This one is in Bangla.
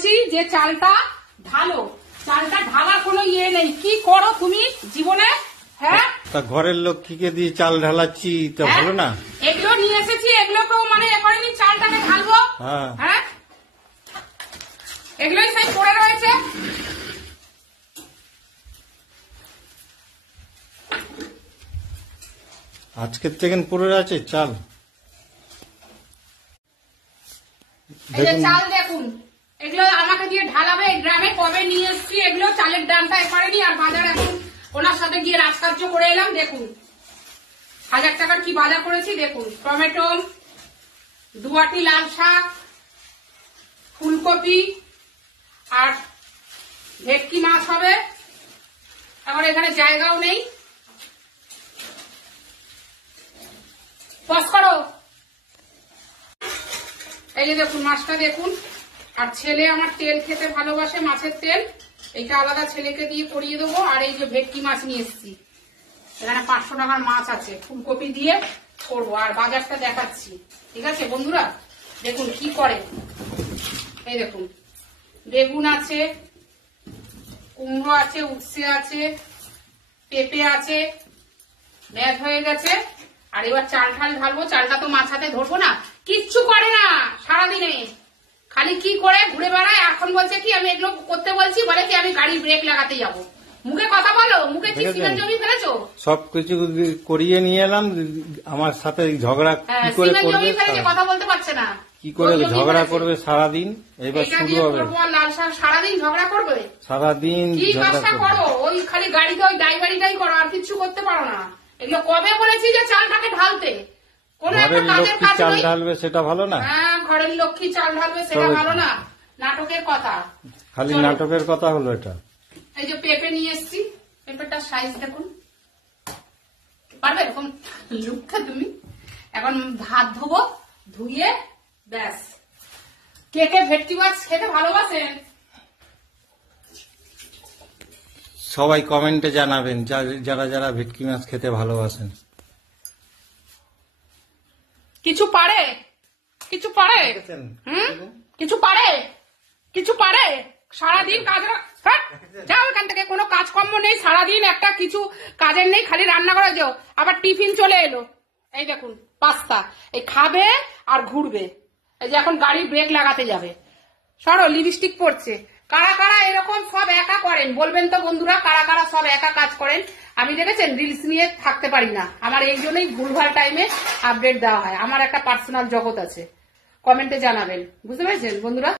বলছি যে চালটা ঢালো, চালটা ঢালা কোনো ইয়ে নেই। কি করো তুমি জীবনে? হ্যাঁ, তা ঘরের লক্ষ্মীকে দিয়ে চাল ঢালাচ্ছি তো ভালো না? এগুলো নিয়ে এসেছি, এগুলোকেও মানে এখনই চালটাকে ঢালবো? হ্যাঁ, এগুলোই সেই পড়ে রয়েছে। আজকের থেকে পড়ে আছে চাল। এই যে চাল দেখুন, এগুলো আমাকে দিয়ে ঢালাবে। গ্রামে কবে নিয়ে এসছি এগুলো, চালের দামটা এপারেনি। আর বাজার এখন ওনার সাথে গিয়ে রাজকার্য করে এলাম। দেখুন 1000 টাকার কি বাজার করেছি। দেখুন টমেটো, 2 আটি লাল শাক, ফুলকপি আর ভেটকি মাছ হবে। আবার এখানে জায়গাও নেই। পজ করো। এই যে দেখুন মাছটা দেখুন। আর ছেলে আমার তেল খেতে ভালোবাসে, মাছের তেল, এইটা আলাদা ছেলেকে দিয়ে করিয়ে দেবো। আর এই যে ভেটকি মাছ নিয়ে এসেছি, এখানে 500 টাকার মাছ আছে, ফুলকপি দিয়ে করবো। আর বাজারটা দেখাচ্ছি, ঠিক আছে বন্ধুরা? দেখুন কি করে। এই দেখুন বেগুন আছে, কুমড়ো আছে, উচ্ছে আছে, পেঁপে আছে, ব্যাগ হয়ে গেছে। আর এবার চাল ঢাল ঢালবো। চালটা তো মাছ হাতে ধরবো না, কিচ্ছু করে না সারাদিনে, খালি কি করে ঘুরে বেড়ায়। এখন বলছে কি আমি এগুলো করতে বলছি, বলে কি আমি গাড়ি ব্রেক লাগাতে যাবো। মুখে কথা বলো, মুখে কি সিমেন্ট জমি ফেলেছো? সবকিছু করিয়ে নিয়ে এলাম, আমার সাথে ঝগড়া কি করে করবে? কথা বলতে পারছে না, কি করে ঝগড়া করবে সারাদিন? এবার শুরু হবে লাল শাক, সারাদিন ঝগড়া করবে, সারাদিন কি কাজটা করো? ওই খালি গাড়িতে ওই ড্রাইভারিটাই করো, আর কিছু করতে পারো না। এগুলো কবে বলেছি যে চালটাকে ঢালতে? ঘরের লক্ষ্মী চাল ঢালবে সেটা ভালো না? হ্যাঁ, ঘরের লক্ষ্মী চাল ঢালবে সেটা ভালো না, নাটকের কথা। খালি নাটকের কথা হলো এটা। এই যে পেঁপে নিয়ে এসছি, পেঁপেটার সাইজ দেখুন। পারবে এরকম লুকটা তুমি? এখন ভাত ধোবো, ধুয়ে ব্যাস। কে কে ভেটকি মাছ খেতে ভালোবাসেন? সবাই কমেন্টে জানাবেন যারা যারা ভেটকি মাছ খেতে ভালোবাসেন। কিছু পারে, কিছু পারে, কিছু পারে, কিছু পারে। সারাদিন কাজ, যাও এখান থেকে, কোনো কাজকর্ম নেই, সারাদিন একটা কিছু কাজের নেই, খালি রান্না করে যাও। আবার টিফিন চলে এলো, এই দেখুন পাস্তা, এই খাবে আর ঘুরবে। এই যে এখন গাড়ি ব্রেক লাগাতে যাবে। সরো, লিপস্টিক পড়ছে। কারা কারা এরকম সব একা করেন বলবেন তো বন্ধুরা? কারা কারা সব একা কাজ করেন? আমি দেখেছেন রিলস নিয়ে থাকতে পারি না, আমার এই জন্যই ভুলভাল টাইমে আপডেট দেওয়া হয়। আমার একটা পার্সোনাল জগৎ আছে, কমেন্টে জানাবেন। বুঝতে পেরেছেন বন্ধুরা?